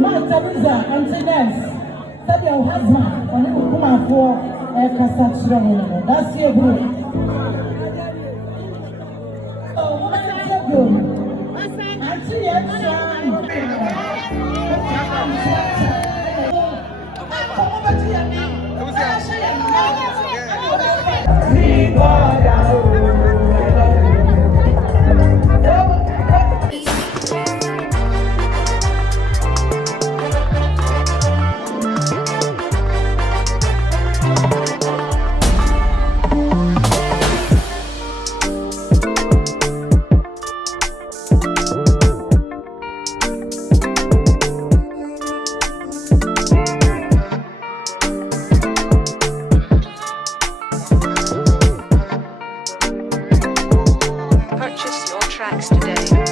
Teresa and Tigers. Said your husband on him come out for a Cassatra. That's your group. Oh, what I said, good. I see it. Purchase your tracks today.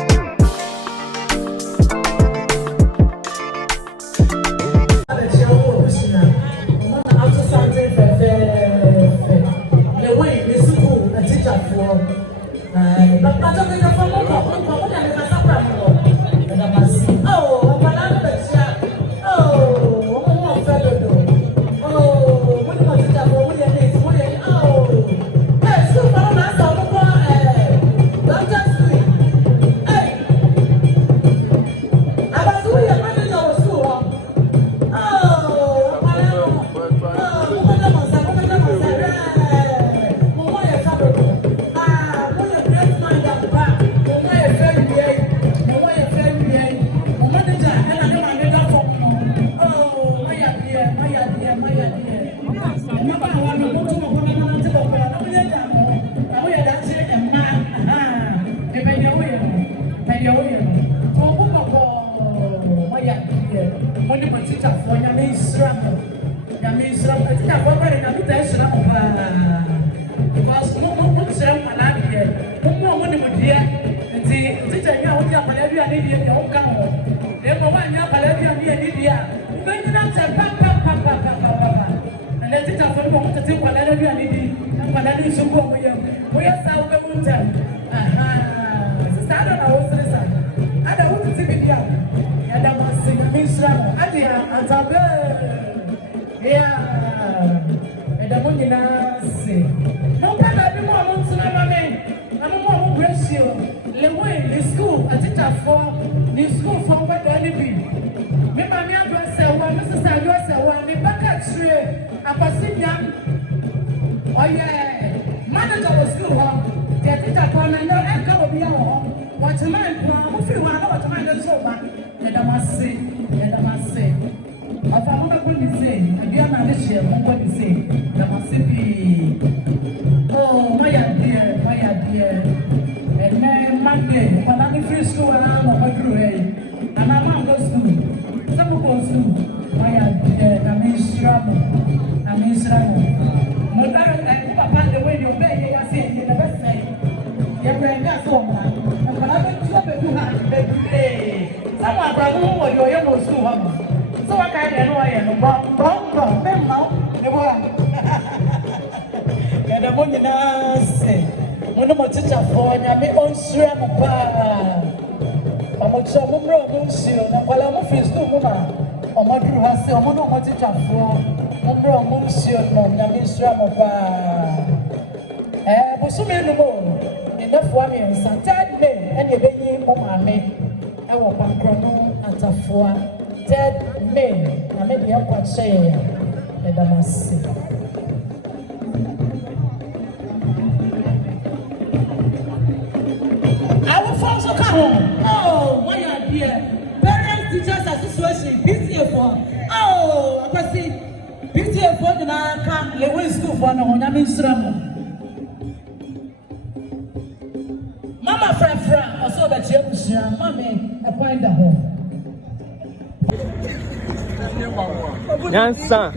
Nyansa.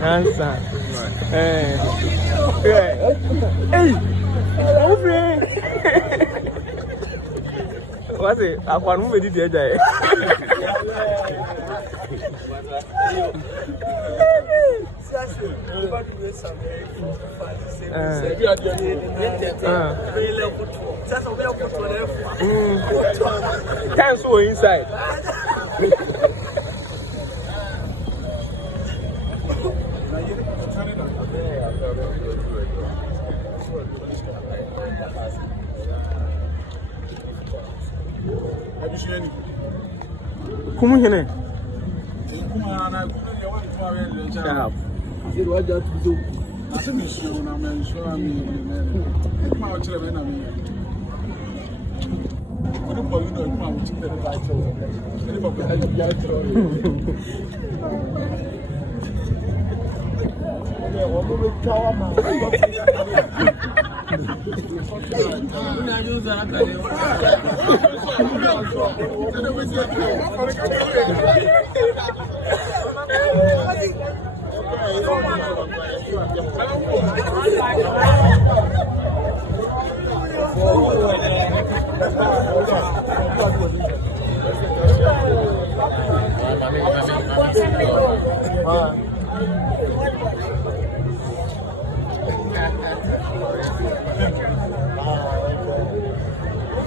Nyansa. Hey. What's it? I want to be there. Can't go inside. Como hene?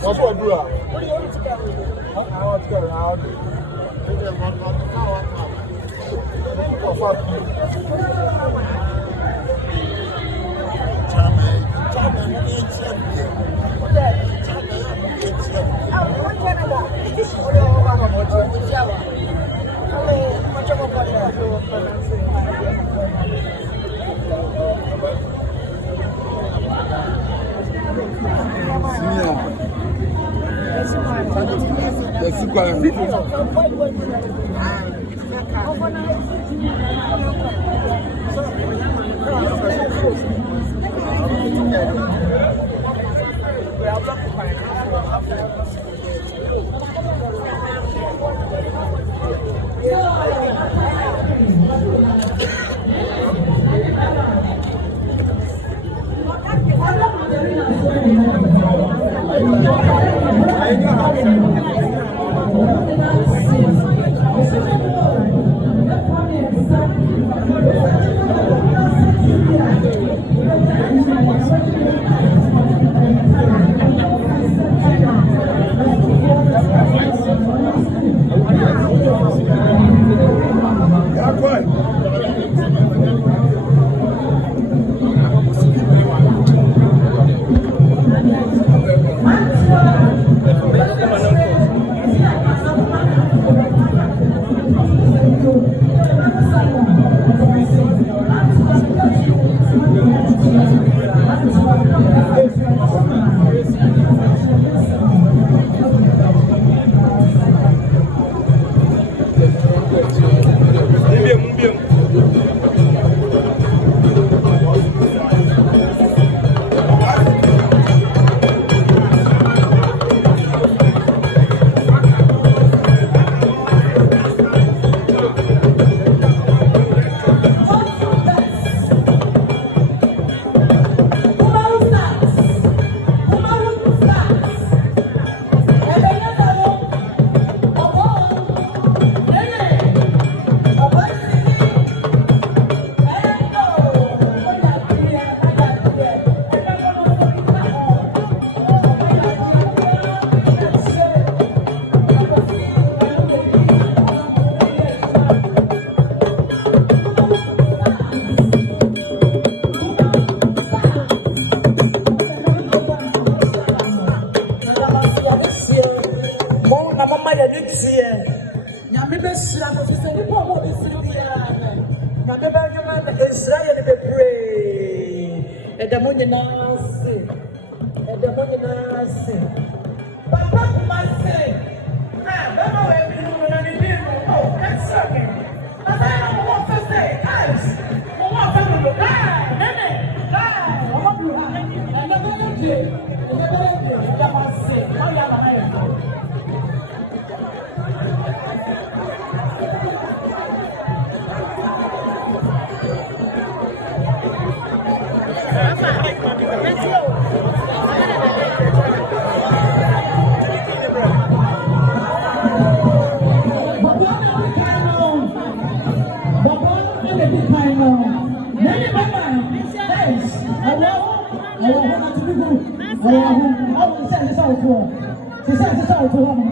What's what do that? I want to go around.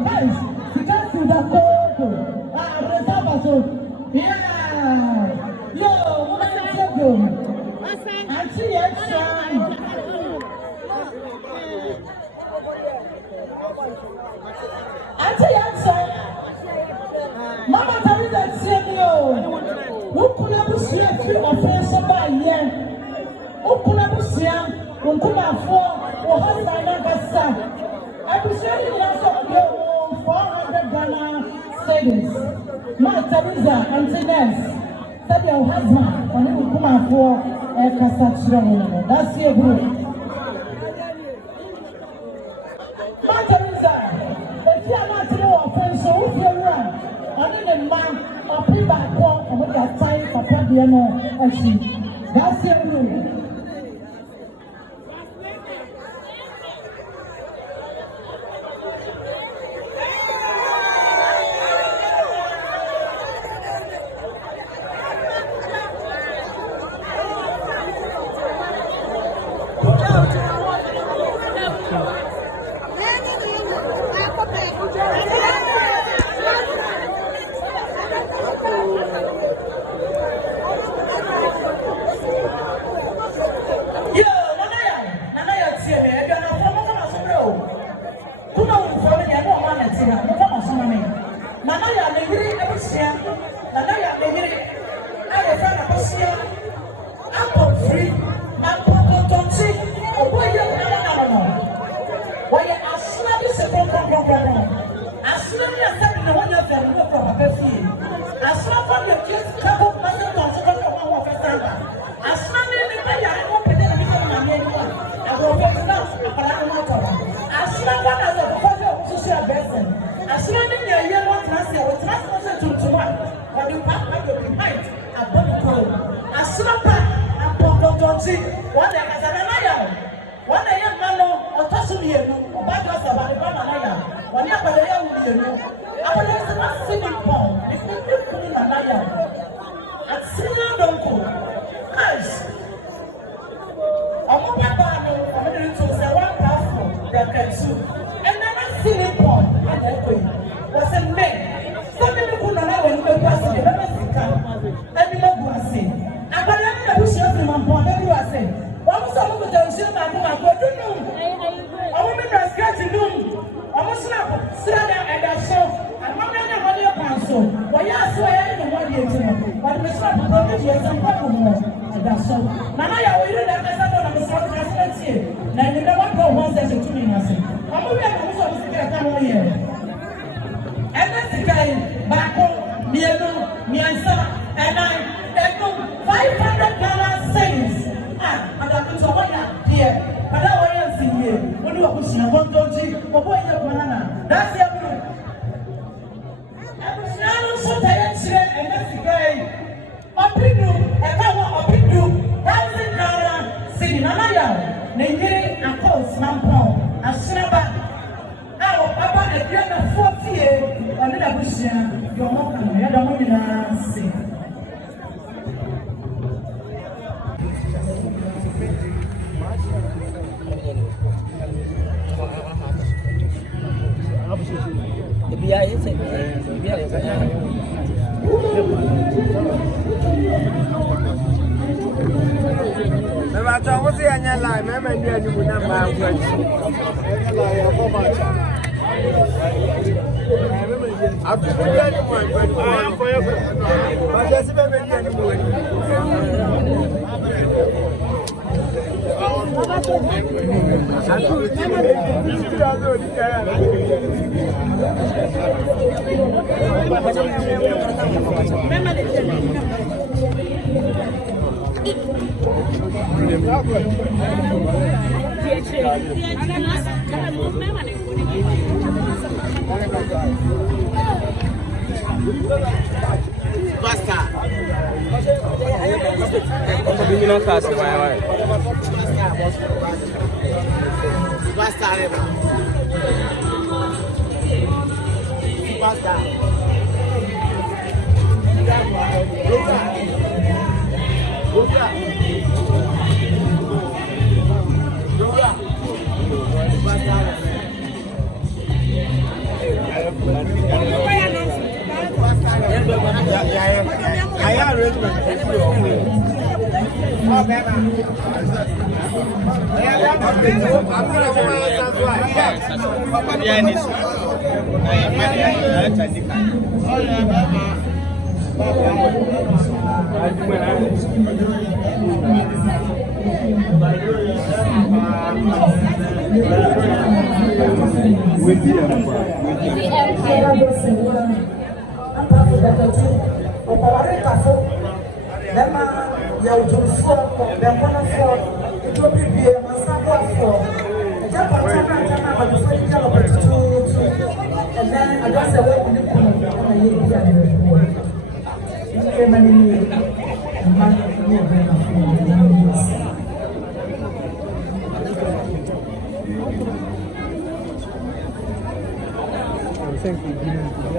Guys, you can't see that. so. Yeah. Yo, what are you doing? Auntie, yes, Auntie, yes, Mama, tell me that senior. Who could have seen a few offensive by yen? Who could have seen? Who could have for or have my number, sir? I was saying, yes, 400 Ghana savings. My Teresa, Auntie Ness, said your husband, when you come out for a cassette. That's your group. My Teresa, if you are not to know offense, so if you're wrong, I need a man or pay back one and with that time for Padiano and she. That's your group.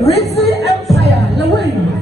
Ritzy Empire, Lewin.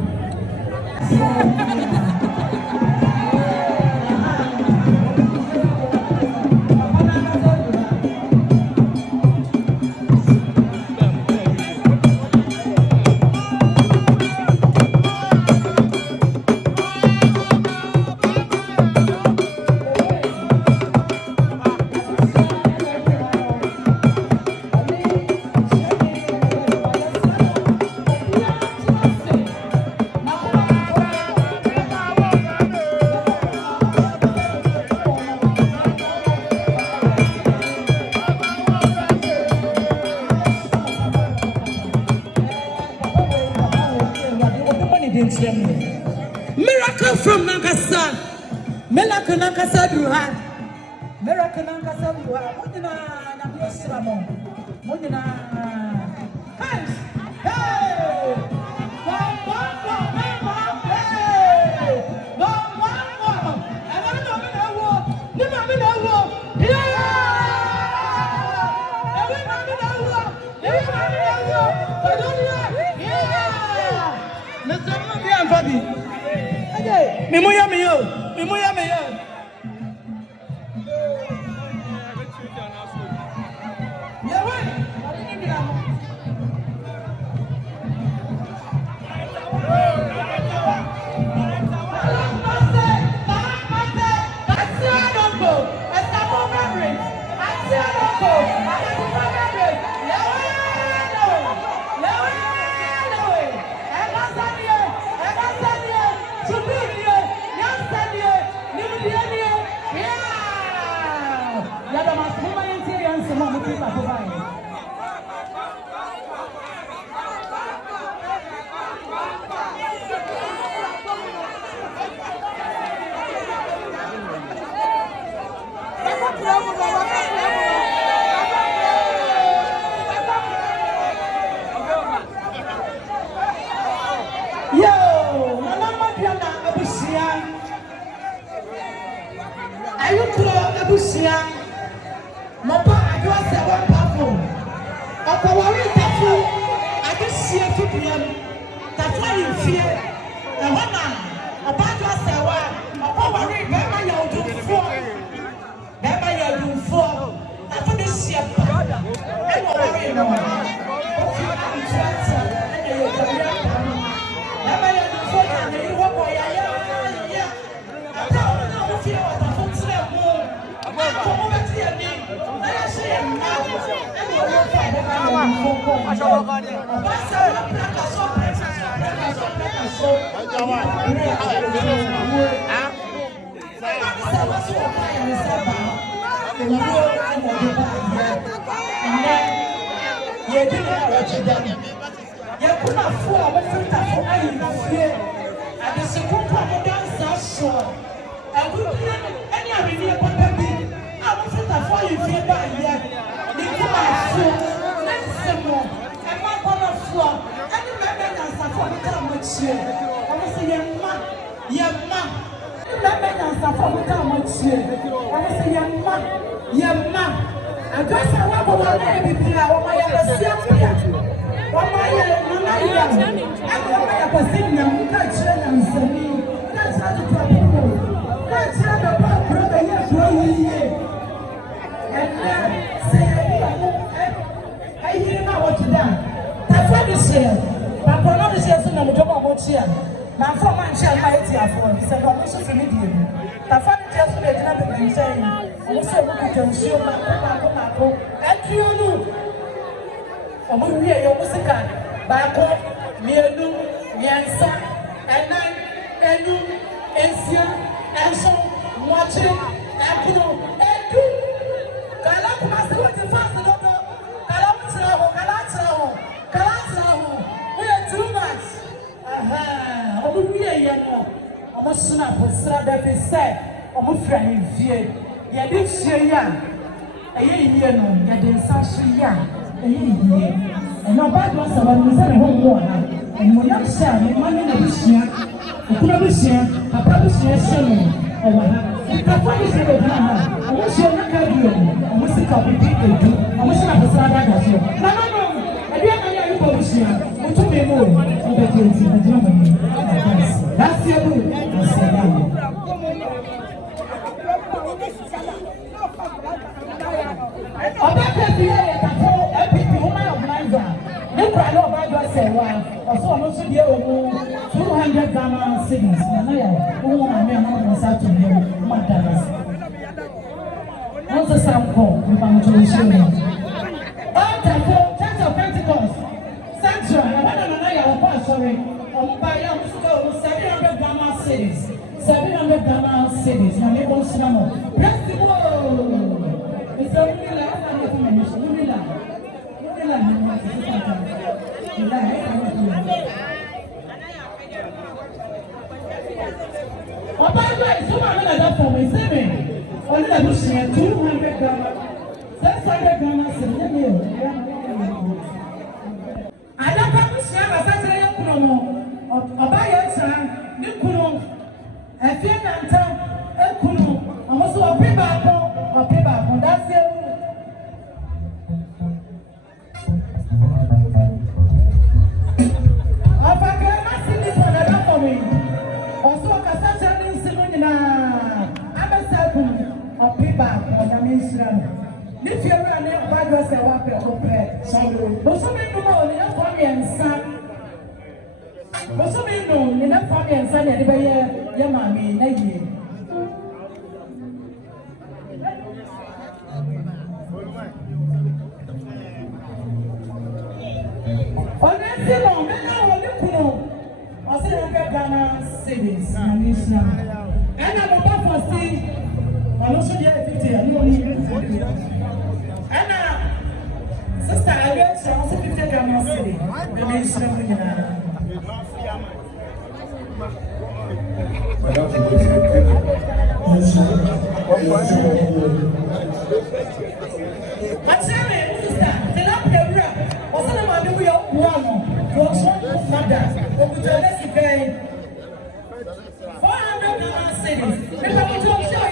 Miracle from Nankasa. Miracle Nankasa Duhan. Miracle Nankasa Duhan. Mujina Nabiosramo. Mujina. Hey! Hey! Mimuya miyo. Now, for man, she and my idea for he said, I'm also familiar. The family just made another thing saying, I'm so looking to show my uncle, and you know. I'm going to hear your music back home, near you, Yansa, and night, and you, and Sia, and so watching, and you know, and you. Kalak must go to fast the doctor. Kalak, we are too much. Aha, we are young. I'm a snap with Sra that is said, I'm a friend here. You did share young. A year, no, you didn't say young. A year. And no bad was about the home water. And when I'm saying, money in the year, the publisher, a publisher, selling. The publisher, I wish you not have you. I wish you could be people. I wish I was not that. No. I didn't know you publisher. What took me more? That's your move. I said that. I'm not going to be able to hold a woman of Niger. Look, I know about yourself. Also, I'm also here with 200 Ghana cities. And I am not to hear my dollars. What's the sound called? If I'm to show you. Church of Pentecost. Central. I don't know. Sorry. I'm by 700 Ghana cities. 700 Ghana cities. I'm able to know. Press the wall. It's a really like only 200 Ghana, 600 Ghana, I don't have to share a Saturday. About your time, Nikuno, a few and time, a Kuno, and also a paper, that's it. If you're running a bad was a water of bread, so many more in a family and son. But so many know in a family and son, anybody, your mammy, a year. On that day, no, I said, Ghana cities, and I'm about to see. I'm also here 50. I don't need it. And sister, I guess I'm also 50 Ghana city. The nation of the but tell me, sister, the lap of the also the man who are one, what's one mother, or the let's say 400 Ghana cities. If I'm going to show you,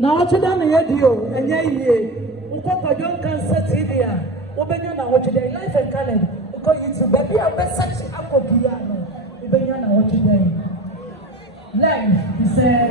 Now, what you done in radio and ye, Uko John Cancer TV, Obeyana, what you day, life and color, because it's a baby of such a piano, Obeyana, what you day. Life, he said,